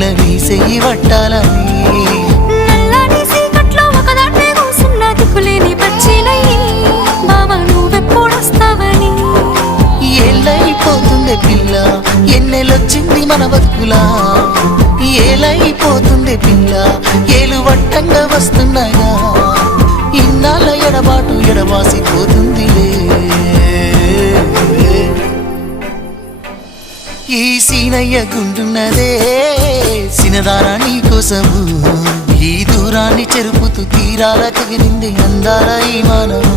పిల్ల నీ చెయ్యి పట్టాలని నల్లని సీకట్లో ఒకదాన్నే కూసున్న దిక్కులేని పచ్చినయ్యి బావ నువ్వెప్పుడొస్తావని ఏళ్ళైపోతుందే పిల్ల ఎన్నెలొచ్చింది మన బతుకులా ఏలైపోతుందే పిల్ల ఏలు వట్టంగా వస్తున్నాయా ఇన్నాళ్ళ ఎడబాటు ఎడవాసిపోతుందిలే ఈ సీనయ్య గుండున్నదే సినదారా నీ కోసము ఈ దూరాన్ని చెరుపుతూ తీరాల కగిరింది అందాల ఈ మానవు